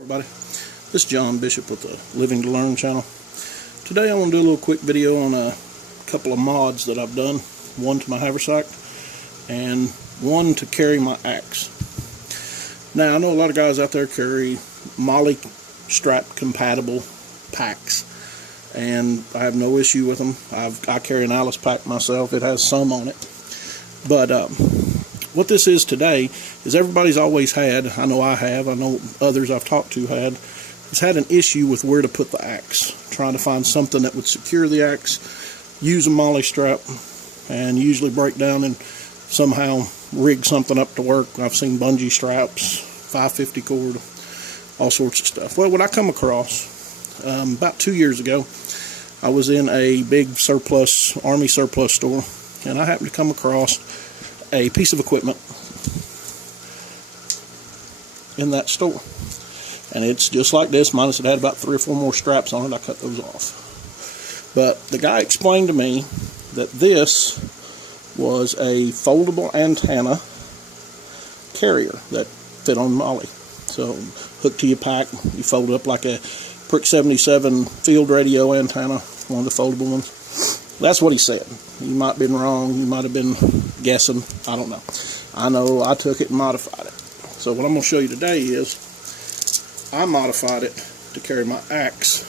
Everybody, this is John Bishop with the Living to Learn channel. Today I want to do a little quick video on a couple of mods that I've done. One to my haversack and one to carry my axe. Now I know a lot of guys out there carry molle strap compatible packs, and I have no issue with them. I carry an Alice pack myself. It has some on it, but what this is today is everybody's always had, I know I have, I know others I've talked to has had an issue with where to put the axe. Trying to find something that would secure the axe, use a molle strap, and usually break down and somehow rig something up to work. I've seen bungee straps, 550 cord, all sorts of stuff. Well, what I come across, about 2 years ago, I was in a big Army surplus store, and I happened to come across a piece of equipment in that store, and it's just like this, minus it had about 3 or 4 more straps on it. I cut those off, but the guy explained to me that this was a foldable antenna carrier that fit on molle. So hooked to your pack, you fold it up like a Prick 77 field radio antenna, one of the foldable ones. That's what he said. You might have been wrong, you might have been guessing, I don't know. I know I took it and modified it. So what I'm going to show you today is I modified it to carry my axe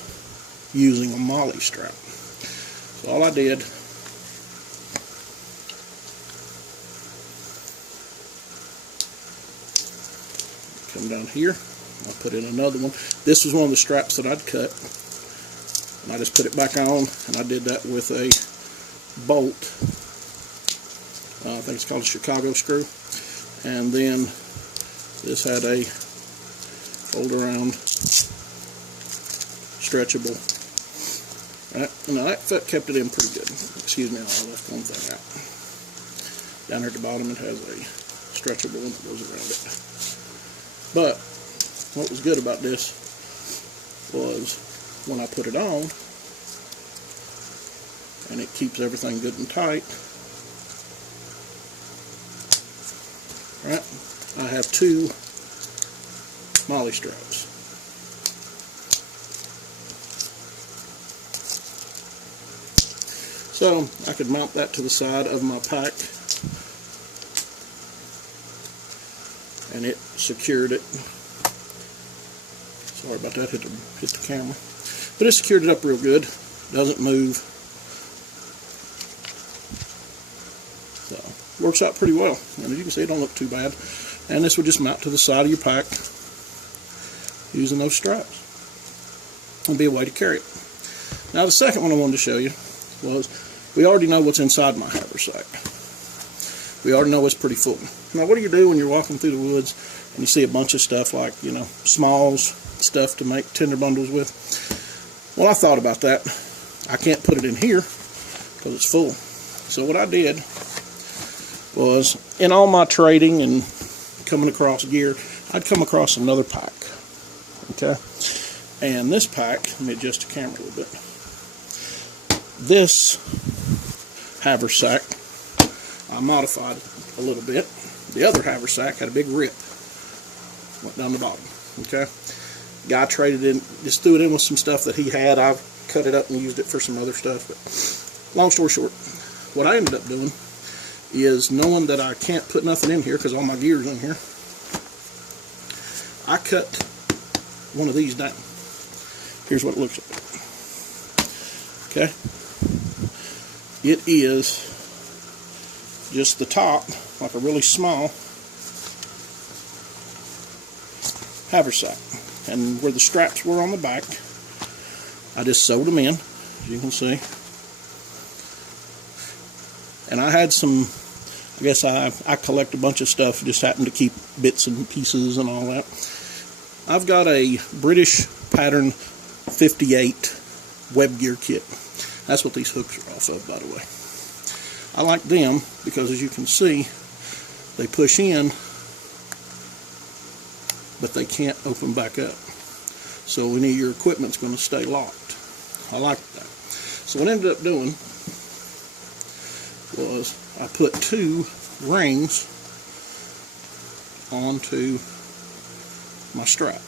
using a molle strap. So all I did, come down here, I'll put in another one. This was one of the straps that I'd cut, and I just put it back on, and I did that with a bolt. I think it's called a Chicago screw. And then this had a fold around stretchable. Right? Now that kept it in pretty good. Excuse me, I left one thing out. Down here at the bottom it has a stretchable one that goes around it. But what was good about this was when I put it on, and it keeps everything good and tight. Right? I have 2 molle straps. So I could mount that to the side of my pack, and it secured it. Sorry about that, hit the camera. But it secured it up real good. Doesn't move. So works out pretty well. And as you can see, it don't look too bad. And this would just mount to the side of your pack using those straps. It'll be a way to carry it. Now the second one I wanted to show you was, we already know what's inside my haversack. We already know it's pretty full. Now what do you do when you're walking through the woods and you see a bunch of stuff like, smalls, stuff to make tinder bundles with? Well, I thought about that. I can't put it in here because it's full. So what I did was, in all my trading and coming across gear, I'd come across another pack. Okay? And this pack, let me adjust the camera a little bit. This haversack, I modified a little bit. The other haversack had a big rip. Went down the bottom. Okay? Guy traded in, just threw it in with some stuff that he had. I've cut it up and used it for some other stuff. But long story short, what I ended up doing is, knowing that I can't put nothing in here because all my gear's in here, I cut one of these down. Here's what it looks like. Okay? It is just the top, like a really small haversack. And where the straps were on the back, I just sewed them in, as you can see. And I had some, I guess I collect a bunch of stuff, just happen to keep bits and pieces and all that. I've got a British pattern 58 web gear kit. That's what these hooks are off of, by the way. I like them because, as you can see, they push in, but they can't open back up. So any of your equipment's going to stay locked. I like that. So what I ended up doing was I put 2 rings onto my strap.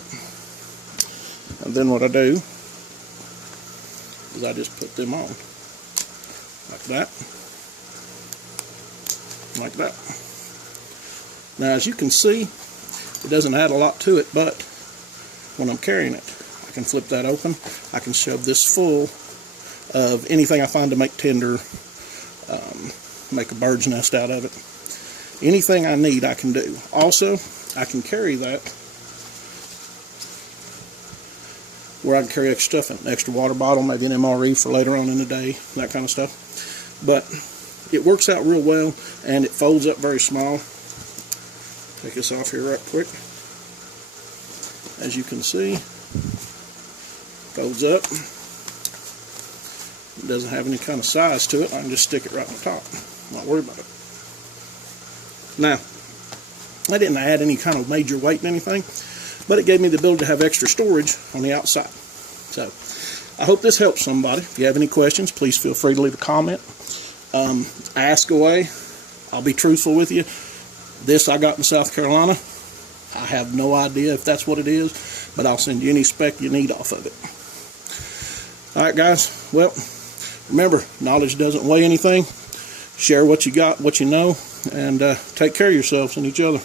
And then what I do is I just put them on like that, like that. Now, as you can see, it doesn't add a lot to it, but when I'm carrying it, I can flip that open. I can shove this full of anything I find to make tinder, make a bird's nest out of it. Anything I need, I can do. Also, I can carry that where I can carry extra stuff in, an extra water bottle, maybe an MRE for later on in the day, that kind of stuff. But it works out real well, and it folds up very small. Take this off here right quick. As you can see, folds up. It doesn't have any kind of size to it. I can just stick it right on the top. Not worry about it. Now, I didn't add any kind of major weight in anything, but it gave me the ability to have extra storage on the outside. So, I hope this helps somebody. If you have any questions, please feel free to leave a comment. Ask away. I'll be truthful with you. This I got in South Carolina. I have no idea if that's what it is, but I'll send you any spec you need off of it. Alright guys, well, remember, knowledge doesn't weigh anything. Share what you got, what you know, and take care of yourselves and each other.